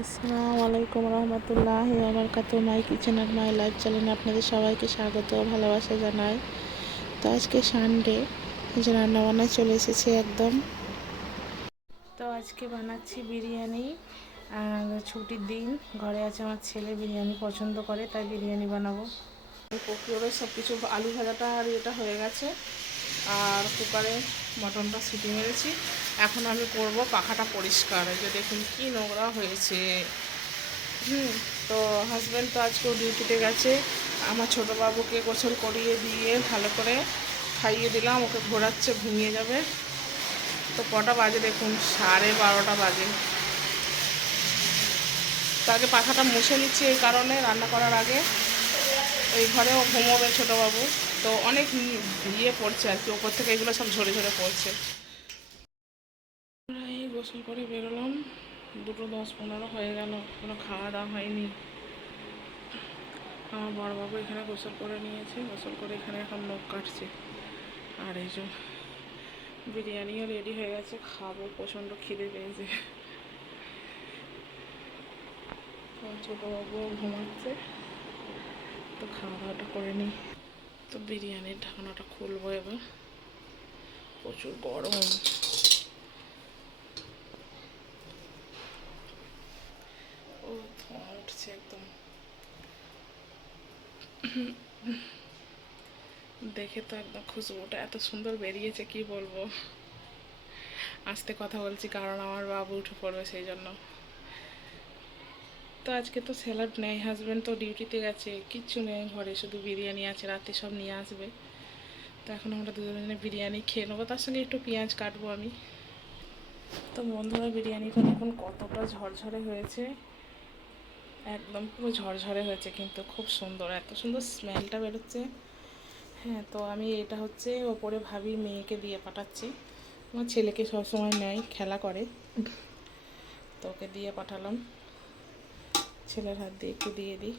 আসসালামু আলাইকুম রহমতুল্লাহি ওয়া বারাকাতুহু। মাই কিচেন আর মাই লাইফ চ্যানেলে আপনাদের সবাইকে স্বাগত ও ভালোবাসা জানাই। তো আজকে সানডে, যে রান্না বান্নায় চলে এসেছে একদম। তো আজকে বানাচ্ছি বিরিয়ানি। ছুটির দিন, ঘরে আছে আমার ছেলে, বিরিয়ানি পছন্দ করে, তাই বিরিয়ানি বানাবো। কুকারে সব কিছু, আলু ভাজাটা আর এটা হয়ে গেছে, আর কুকারে মটনটা সিটি মেরেছি। এখন আমি করব পাখাটা পরিষ্কার। এই যে দেখুন কি নোংরা হয়েছে। তো হাজব্যান্ড তো আজকেও ডিউটিতে গেছে। আমার ছোটো বাবুকে গোসল করিয়ে দিয়ে ভালো করে খাইয়ে দিলাম, ওকে ঘোরাচ্ছে, ঘুমিয়ে যাবে। তো কটা বাজে দেখুন, 12:30 বাজে। তো আগে পাখাটা মুছে নিচ্ছি, এই কারণে রান্না করার আগে। ওই ঘরেও ঘুমোবে ছোটো বাবু, তো অনেক ইয়ে পড়ছে আর কি, ওপর থেকে এগুলো সব ঝরে ঝরে পড়ছে। এই গোসল করে বেরোলাম, 2:10-15 হয়ে গেল, কোনো খাওয়া দাওয়া হয়নি। আমার বড়বাবু এখানে গোসল করে নিয়েছে, গোসল করে এখানে এখন নখ কাটছে। আর এই যে বিরিয়ানিও রেডি হয়ে গেছে, খাবো, প্রচণ্ড খিদে পেয়েছে। ছোটোবাবুও ঘুমাচ্ছে, তো খাওয়া দাওয়াটা করে নিই। তো বিরিয়ানির ঢাকনাটা খুলবো এবার, প্রচুর গরম। ও ধোঁয়া উঠছে একদম, দেখে তো একদম খুশবুটা এত সুন্দর বেরিয়েছে, কি বলবো। আস্তে কথা বলছি কারণ আমার বাবু উঠে পড়বে, সেই জন্য। তো আজকে তো স্যালাড নেই, হাজব্যান্ড তো ডিউটিতে গেছে, কিচ্ছু নেই ঘরে, শুধু বিরিয়ানি আছে, রাতে সব নিয়ে আসবে। তো এখন আমরা দুজনে বিরিয়ানি খেয়ে নেবো, তার সঙ্গে একটু পেঁয়াজ কাটবো আমি। তো বন্ধুরা, বিরিয়ানিটা দেখুন কতটা ঝরঝরে হয়েছে, একদম পুরো ঝরঝরে হয়েছে, কিন্তু খুব সুন্দর, এত সুন্দর স্মেলটা বেরোচ্ছে। হ্যাঁ, তো আমি এটা হচ্ছে ওপরে ভাবি মেয়েকে দিয়ে পাঠাচ্ছি। আমার ছেলেকে সবসময় নেয়, খেলা করে, তো ওকে দিয়ে পাঠালাম। ছেলের হাত দিয়ে একটু দিয়ে দিই।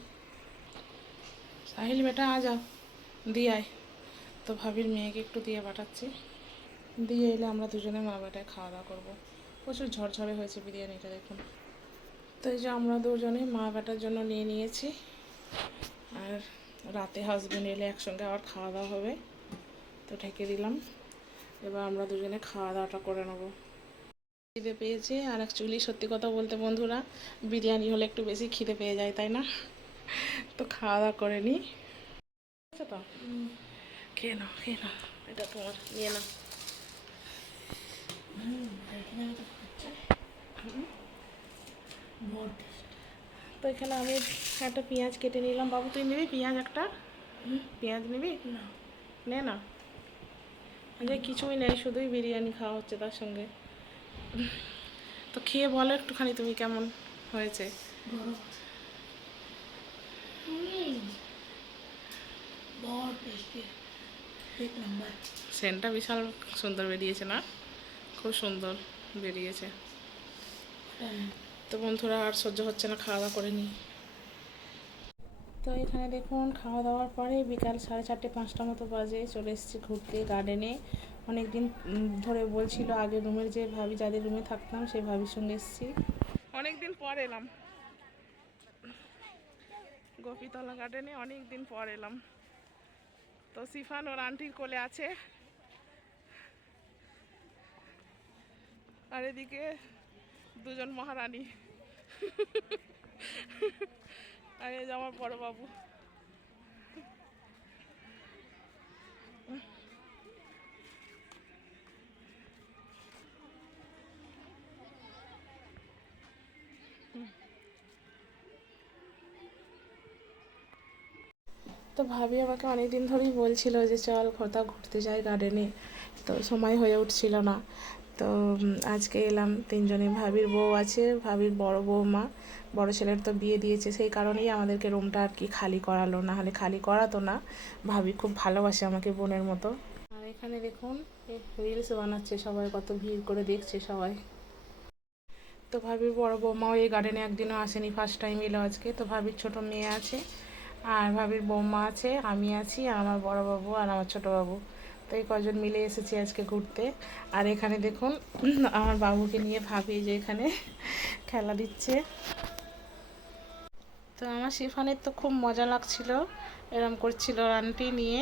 সাহিল বেটা আ যাও, দিয়ে আয়। তো ভাবির মেয়েকে একটু দিয়ে পাঠাচ্ছি, দিয়ে এলে আমরা দুজনে মা বেটায় খাওয়া দাওয়া করবো। প্রচুর ঝরঝরে হয়েছে বিরিয়ানিটা দেখুন। তো এই যে আমরা দুজনে মা বেটার জন্য নিয়ে নিয়েছি, আর রাতে হাজব্যান্ড এলে একসঙ্গে আবার খাওয়া দাওয়া হবে। তো ঢেকে দিলাম, এবার আমরা দুজনে খাওয়া দাওয়াটা করে নেবো। খিদে পেয়েছে, আর অ্যাকচুয়ালি সত্যি কথা বলতে বন্ধুরা, বিরিয়ানি হলে একটু বেশি খিদে পেয়ে যায়, তাই না? তো খাওয়া দাওয়া করে নিই। আচ্ছা, তো খেয়ে নাও, খেয়ে নাও, এটা তোমার, নিয়ে নাও। তো এখানে আমি একটা পেঁয়াজ কেটে নিলাম। বাবু তুই নিবি পেঁয়াজ একটা? পেঁয়াজ নিবি? না, নে না। যে কিছুই নেই, শুধুই বিরিয়ানি খাওয়া হচ্ছে তার সঙ্গে। তো খেয়ে বলো একটুখানি তুমি কেমন হয়েছে। সেন্টটা বিশাল সুন্দর বেরিয়েছে না? খুব সুন্দর বেরিয়েছে। তো বন্ধুরা, আর সহ্য হচ্ছে না, খাওয়া দাওয়া করে নিই। তো এখানে দেখুন খাওয়া দাওয়ার পরে বিকাল 4:30-5টা মতো বাজে, চলে এসেছি ঘুরতে গার্ডেনে। অনেক দিন ধরে বলছিল, আগের রুমের যে ভাবি, যাদের রুমে থাকতাম, সেই ভাবির সঙ্গে এসেছি, অনেক দিন পর এলাম গোপীতলা গার্ডেনে, অনেক দিন পর এলাম। তো সিফান ওর আন্টির কোলে আছে, আর এদিকে দুজন মহারানী, আর এই যে আমার বড় বাবু। তো ভাবি আমাকে অনেক দিন ধরেই বলছিল যে চল কোথাও ঘুরতে যাই গার্ডেনে, তো সময় হয়ে উঠছিল না। তো আজকে এলাম তিনজনে, ভাবির বউ আছে, ভাবির বড় বৌমা, বড় ছেলের তো বিয়ে দিয়েছে, সেই কারণেই আমাদেরকে রুমটা আর কি খালি করালো, না হলে খালি করাতো না। ভাবি খুব ভালোবাসে আমাকে বোনের মতো। আর এখানে দেখুন রিলস বানাচ্ছে সবাই, কত ভিড় করে দেখছে সবাই। তো ভাবির বড় বৌমাও এই গার্ডেনে একদিনও আসেনি, ফার্স্ট টাইম এলো আজকে। তো ভাবির ছোট মেয়ে আছে, আর ভাবির বৌমা আছে, আমি আছি, আর আমার বড় বাবু আর আমার ছোটো বাবু। তো তো এই কজন মিলে এসেছি আজকে ঘুরতে। আর এখানে দেখুন আমার বাবুকে নিয়ে ভাবি যে এখানে খেলা দিচ্ছে। তো আমার শিফানের তো খুব মজা লাগছিল, এরম করছিল আন্টি নিয়ে।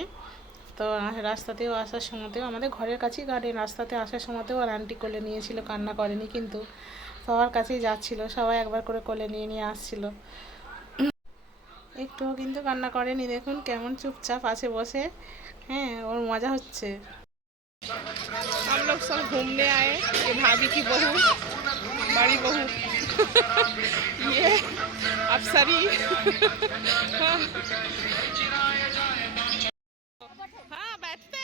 তো রাস্তাতেও আসার সময়তেও, আমাদের ঘরের কাছেই গার্ডেন, রাস্তাতে আসার সময়তেও আর আন্টি কোলে নিয়েছিল, কান্না করেনি কিন্তু। সবার কাছেই যাচ্ছিল, সবাই একবার করে কোলে নিয়ে নিয়ে আসছিল, একটুও কিন্তু কান্না করেনি। দেখুন কেমন চুপচাপ আছে বসে। হ্যাঁ, ওর মজা হচ্ছে। हम लोग सब घूमने आए, ये भाभी की बहू, बड़ी बहू ये अफसरी हाँ बैठते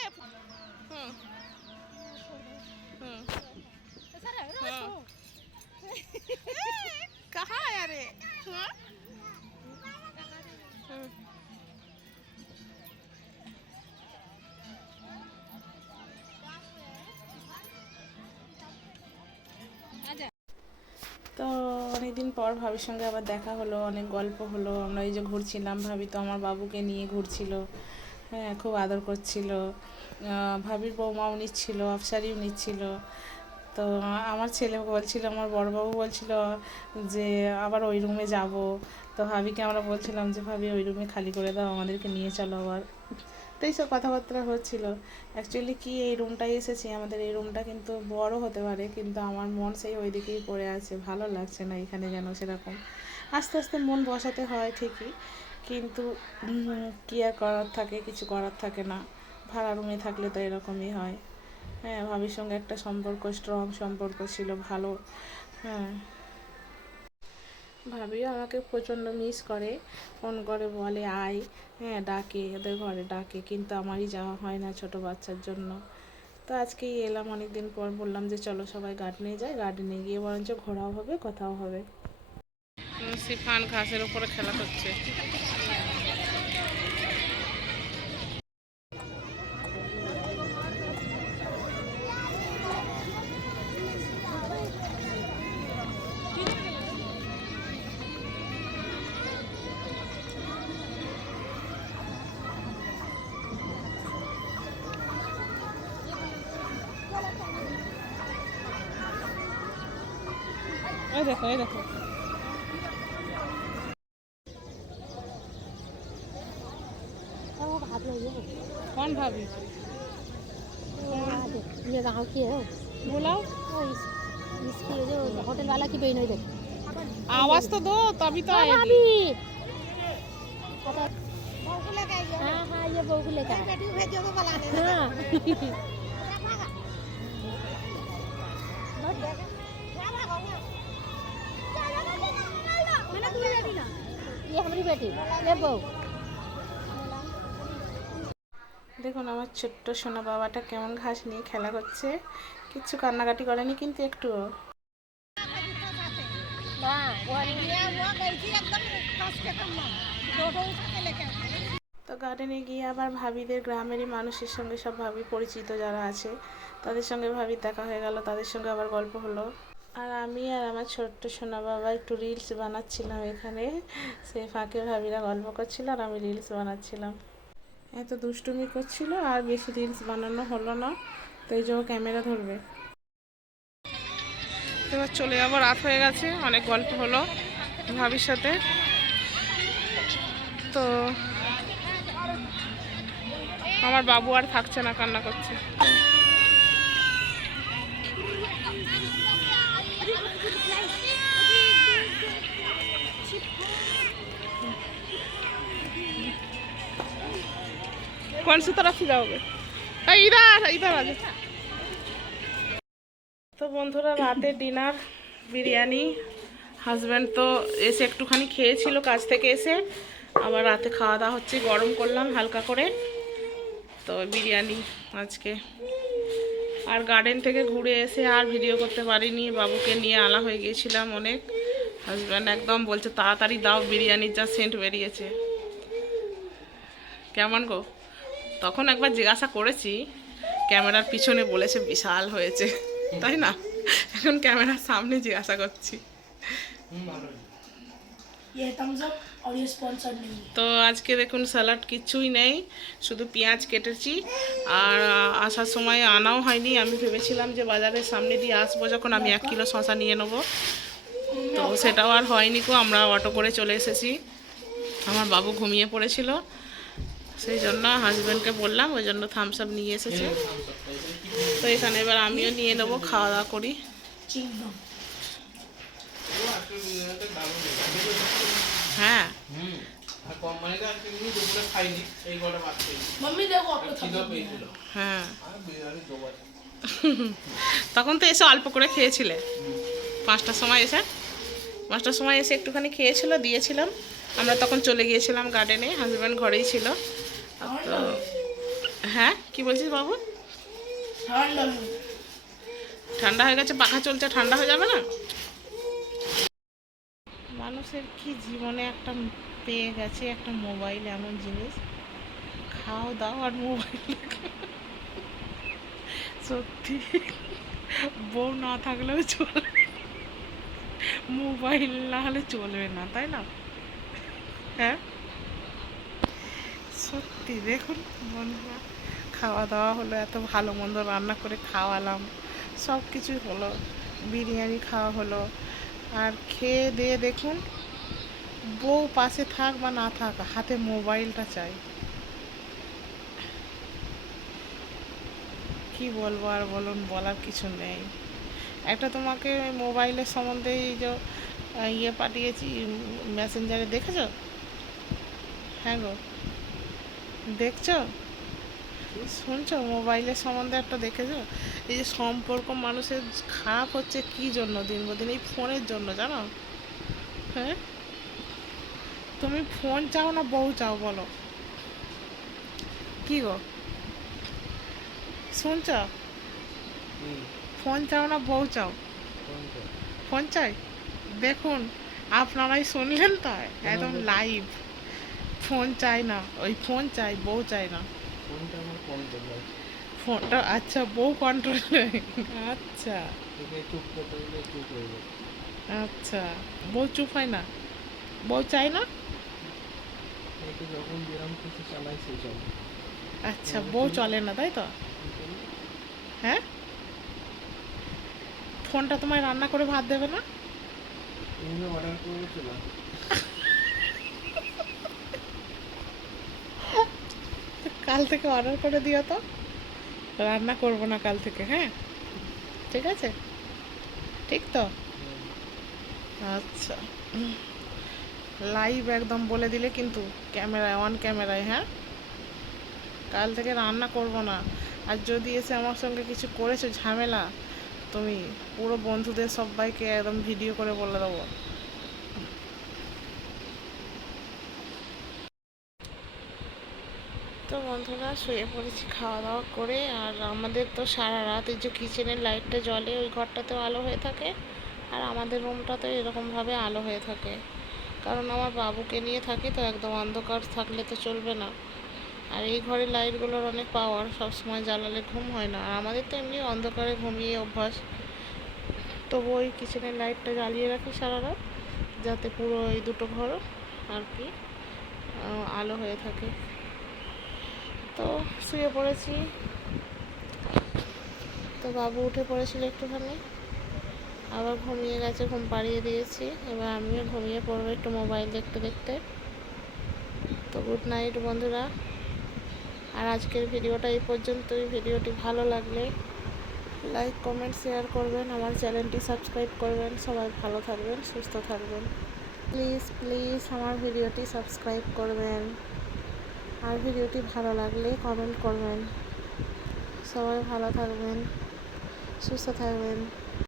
कहाँ आया रे তো অনেকদিন পর ভাবির সঙ্গে আবার দেখা হলো, অনেক গল্প হলো। আমরা এই যে ঘুরছিলাম, ভাবি তো আমার বাবুকে নিয়ে ঘুরছিল। হ্যাঁ, খুব আদর করছিল। ভাবির বৌমাও নিচ্ছিল, আফসারিও নিচ্ছিল। তো আমার ছেলে বলছিল, আমার বড়বাবু বলছিল যে আবার ওই রুমে যাব। তো ভাবিকে আমরা বলছিলাম যে ভাবি ওই রুমে খালি করে দাও, আমাদেরকে নিয়ে চলো আবার। তো এইসব কথাবার্তা হচ্ছিল। অ্যাকচুয়ালি কি, এই রুমটাই এসেছি, আমাদের এই রুমটা কিন্তু বড় হতে পারে, কিন্তু আমার মন সেই ওই দিকেই পড়ে আছে, ভালো লাগছে না এখানে যেন সেরকম। আস্তে আস্তে মন বসাতে হয় ঠিকই, কিন্তু কী আর করার থাকে, কিছু করার থাকে না। ভাড়া রুমে থাকলে তো এরকমই হয়। হ্যাঁ, ভাবির সঙ্গে একটা সম্পর্ক, স্ট্রং সম্পর্ক ছিল, ভালো। হ্যাঁ, ভাবিও আমাকে প্রচণ্ড মিস করে, ফোন করে বলে আয়। হ্যাঁ, ডাকে, ওদের ঘরে ডাকে, কিন্তু আমারই যাওয়া হয় না ছোট বাচ্চার জন্য। তো আজকেই এলাম অনেক দিন পর, বললাম যে চলো সবাই গার্ডেনে যাই, গার্ডেনে গিয়ে বরঞ্চ ঘোরাও হবে, কথাও হবে। সিফান ঘাসের উপরে খেলা করছে। এই দেখো, এই দেখো, कौन भाभी? ये गाँव की है बुलाओ, वो इसकी जो होटल वाला की बहन है इधर आवाज तो दो तभी तो आएगी। भाभी हाँ हाँ ये बहू को लेकर हाँ ये हमारी बेटी ये बहू। দেখুন আমার ছোট্ট সোনা বাবাটা কেমন ঘাস নিয়ে খেলা করছে, কিচ্ছু কান্নাকাটি করেনি কিন্তু একটুও। তো গার্ডেনে গিয়ে আবার ভাবিদের গ্রামেরই মানুষের সঙ্গে, সব ভাবি পরিচিত যারা আছে তাদের সঙ্গে ভাবির দেখা হয়ে গেল, তাদের সঙ্গে আবার গল্প হলো। আর আমি আর আমার ছোট্ট সোনা বাবা একটু রিলস বানাচ্ছিলাম এখানে, সেই ফাঁকে ভাবিরা গল্প করছিল আর আমি রিলস বানাচ্ছিলাম। এত দুষ্টুমি করছিল, আর বেশি রিলস বানানো হলো না, তো এই যে ও ক্যামেরা ধরবে। এবার চলে যাবো, রাত হয়ে গেছে, অনেক গল্প হলো ভাবির সাথে। তো আমার বাবু আর থাকছে না, কান্না করছে। कौन सी तरफ से जाओगे? इधर इधर आ जाओ। তো বন্ধুরা, রাতে ডিনার বিরিয়ানি। হাজব্যান্ড তো এসে একটুখানি খেয়েছিল কাজ থেকে এসে, আবার রাতে খাওয়া দাওয়া হচ্ছে, গরম করলাম হালকা করে। তো বিরিয়ানি আজকে। আর গার্ডেন থেকে ঘুরে এসে আর ভিডিও করতে পারিনি, বাবুকে নিয়ে আলা হয়ে গিয়েছিলাম অনেক। হাজব্যান্ড একদম বলছে তাড়াতাড়ি দাও, বিরিয়ানির যা সেন্ট বেরিয়েছে। কেমন গো? তখন একবার জিজ্ঞাসা করেছি, ক্যামেরার পিছনে বলেছে বিশাল হয়েছে, তাই না? এখন ক্যামেরার সামনে জিজ্ঞাসা করছি। ये थम्स अप और ये स्पॉन्सर नहीं है। তো আজকে দেখুন স্যালাড কিচ্ছুই নেই, শুধু পেঁয়াজ কেটেছি। আর আসার সময় আনাও হয়নি, আমি ভেবেছিলাম যে বাজারের সামনে দিয়ে আসবো যখন আমি 1 কিলো শসা নিয়ে নেবো, তো সেটাও আর হয়নি গো। আমরা অটো করে চলে এসেছি, আমার বাবু ঘুমিয়ে পড়েছিল, সেই জন্য হাজব্যান্ডকে বললাম, ওই জন্য থামস আপ নিয়ে এসেছে। তো এখানে এবার আমিও নিয়ে নেবো, খাওয়া দাওয়া করি। चिंगम হ্যাঁ मम्मी देखो आपको হ্যাঁ তখন তো এসে অল্প করে খেয়েছিলে, 5টার সময় এসে, 5টার সময় এসে একটুখানি খেয়েছিল, দিয়েছিলাম। আমরা তখন চলে গিয়েছিলাম গার্ডেনে, হাজব্যান্ড ঘরেই ছিল। তো হ্যাঁ, কি বলছিস বাবু? ঠান্ডা হয়ে গেছে, পাখা চলছে, ঠান্ডা হয়ে যাবে না? মানুষের কি জীবনে একটা পেয়ে গেছে একটা মোবাইল, এমন জিনিস, খাও দাও আর মোবাইল দেখো। সত্যি বউ না থাকলেও চলবে, মোবাইল না হলে চলবে না, তাই না? হ্যাঁ সত্যি দেখুন বন্ধুরা, খাওয়া দাওয়া হলো, এত ভালো মন্দ রান্না করে খাওয়ালাম, সব কিছু হলো, বিরিয়ানি খাওয়া হলো, আর খেয়ে দিয়ে দেখুন, বউ পাশে থাক বা না থাক, হাতে মোবাইলটা চাই। কি বলবো আর বলুন, বলার কিছু নেই। একটা তোমাকে মোবাইলের সম্বন্ধে এই যে ইয়ে পাঠিয়েছি মেসেঞ্জারে, দেখেছো? হ্যাঁ গো, দেখছো, শুনছো? মোবাইলের সম্বন্ধে একটা দেখেছো? এই যে সম্পর্ক মানুষের খারাপ হচ্ছে কি জন্য দিন দিন, এই ফোনের জন্য, জানো? হ্যাঁ, তুমি ফোন চাও না বউ চাও, বলো? কি গো, শুনছ? ফোন চাও না বউ চাও? ফোন চাই। দেখুন, আপনারাই শুনলেন তো, একদম লাইভ। ফোন চাই না, ওই ফোন চাই, বউ চাই না। ফোনটা আচ্ছা, বউ কন্ট্রোলে। আচ্ছা আচ্ছা, বউ চুপ হয় না, বউ চাই না। আচ্ছা, বউ চলে না, তাই তো? হ্যাঁ, ফোনটা তোমায় রান্না করে ভাত দেবে না? কাল থেকে অর্ডার করে দিও তো, রান্না করবো না কাল থেকে, হ্যাঁ? ঠিক আছে, ঠিক তো? আচ্ছা, লাইভ একদম বলে দিলে কিন্তু, ক্যামেরায়, অন ক্যামেরায়, হ্যাঁ? কাল থেকে রান্না করব না। আর যদি এসে আমার সঙ্গে কিছু করেছো ঝামেলা, তুমি পুরো বন্ধুদের সবাইকে একদম ভিডিও করে বলে দেবো। তো বন্ধুরা, শুয়ে পড়েছি খাওয়া দাওয়া করে। আর আমাদের তো সারা রাত এই যে কিচেনের লাইটটা জ্বলে, ওই ঘরটাতেও আলো হয়ে থাকে, আর আমাদের রুমটাতেও এরকমভাবে আলো হয়ে থাকে, কারণ আমার বাবুকে নিয়ে থাকি, তো একদম অন্ধকার থাকলে তো চলবে না। আর এই ঘরের লাইটগুলোর অনেক পাওয়ার, সবসময় জ্বালালে ঘুম হয় না, আর আমাদের তো এমনি অন্ধকারে ঘুমিয়ে অভ্যাস। তবু ওই কিচেনের লাইটটা জ্বালিয়ে রাখি সারা রাত, যাতে পুরো এই দুটো ঘর আর কি আলো হয়ে থাকে। তো শুয়ে পড়েছি, তো বাবু উঠে পড়েছিল একটুখানি, আবার ঘুমিয়ে গেছে, ঘুম পাড়িয়ে দিয়েছি। এবার আমিও ঘুমিয়ে পড়বো একটু মোবাইল দেখতে দেখতে। তো গুড নাইট বন্ধুরা। আর আজকের ভিডিওটা এই পর্যন্তই। ভিডিওটি ভালো লাগলে লাইক কমেন্ট শেয়ার করবেন, আমার চ্যানেলটি সাবস্ক্রাইব করবেন। সবাই ভালো থাকবেন, সুস্থ থাকবেন। প্লিজ প্লিজ আমার ভিডিওটি সাবস্ক্রাইব করবেন, আর ভিডিওটি ভালো লাগলে কমেন্ট করবেন। সবাই ভালো থাকবেন, সুস্থ থাকবেন।